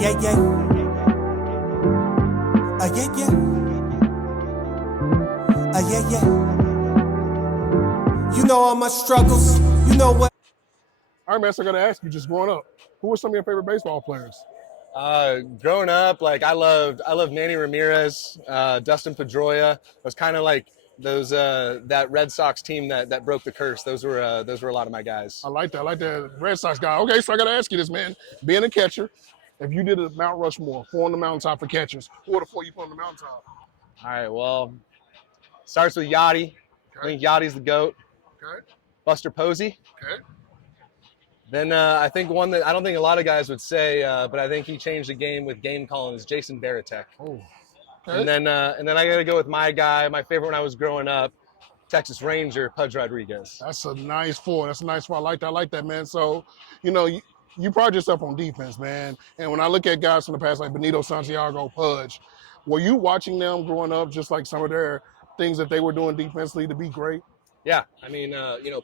yeah, yeah. Yeah, yeah. Yeah, yeah. You know all my struggles. You know what? All right, man, so I got to ask you, just growing up, who were some of your favorite baseball players? Growing up, like I loved Manny Ramirez, Dustin Pedroia. It was kind of like those that Red Sox team that broke the curse. Those were a lot of my guys. I like that. I like that Red Sox guy. Okay, so I got to ask you this, man. Being a catcher, if you did a Mount Rushmore, four on the mountaintop for catchers, who are the four you put on the mountaintop? All right, well, starts with Yachty. I think Yachty's the GOAT. Okay. Buster Posey. Okay. Then I think one that I don't think a lot of guys would say, but I think he changed the game with game calling is Jason Varitek. Oh. Okay. And then I got to go with my guy, my favorite when I was growing up, Texas Ranger, Pudge Rodriguez. That's a nice four. That's a nice four. I like that. I like that, man. So, you pride yourself on defense, man. And when I look at guys from the past like Benito Santiago, Pudge, were you watching them growing up just like some of their things that they were doing defensively to be great? Yeah, I mean,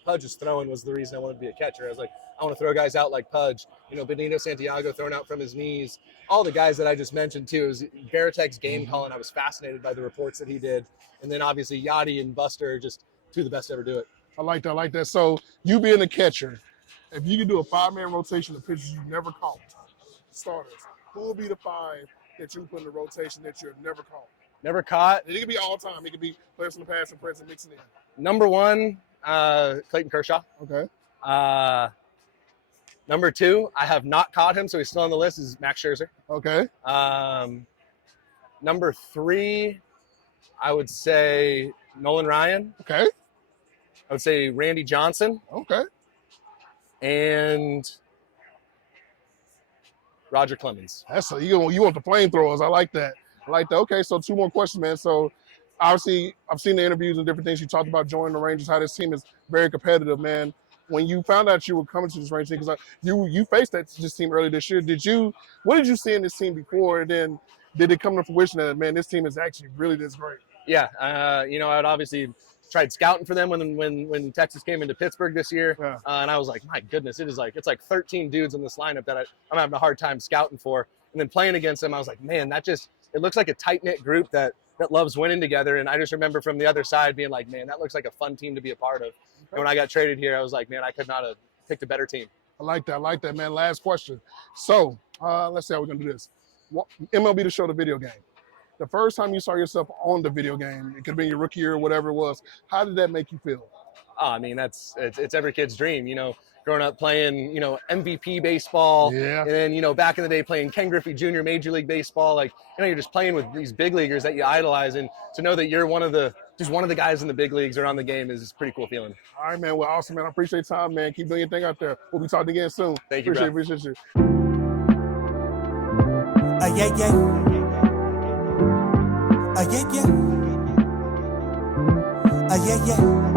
Pudge's throwing was the reason I wanted to be a catcher. I was like, I want to throw guys out like Pudge. Benito Santiago throwing out from his knees. All the guys that I just mentioned too. It was Varitek's game calling. I was fascinated by the reports that he did, and then obviously Yachty and Buster are just two of the best to ever do it. I like that. I like that. So you being a catcher, if you could do a five-man rotation of pitchers you never caught, starters, who would be the five that you put in the rotation that you've never caught? Never caught. It could be all time. It could be players from the past and present mixing in. Number one, Clayton Kershaw. Okay. Number two, I have not caught him, so he's still on the list, is Max Scherzer. Okay. Number three, I would say Nolan Ryan. Okay. I would say Randy Johnson. Okay. And Roger Clemens. You want the flamethrowers. I like that. Okay, so two more questions, man. So obviously I've seen the interviews and different things you talked about joining the Rangers, how this team is very competitive, man. When you found out you were coming to this Rangers team, because you faced this team earlier this year, what did you see in this team before, and then did it come to fruition that, man, this team is actually really this great? Yeah, I'd obviously tried scouting for them when Texas came into Pittsburgh this year, yeah. And I was like, my goodness, it's like 13 dudes in this lineup that I'm having a hard time scouting for. And then playing against them, I was like, man, it looks like a tight-knit group that loves winning together. And I just remember from the other side being like, man, that looks like a fun team to be a part of. And when I got traded here, I was like, man, I could not have picked a better team. I like that, man. Last question. So let's see how we're going to do this. MLB The Show, the video game. The first time you saw yourself on the video game, it could have been your rookie year or whatever it was, how did that make you feel? Oh, I mean, it's every kid's dream, growing up playing, MVP baseball. Yeah. And then, back in the day playing Ken Griffey Jr. Major League Baseball. Like, you're just playing with these big leaguers that you idolize. And to know that you're one of the guys in the big leagues around the game is a pretty cool feeling. All right, man. Well, awesome, man. I appreciate your time, man. Keep doing your thing out there. We'll be talking again soon. Thank you, Appreciate you. Yeah, yeah. Yeah, yeah. Yeah, yeah.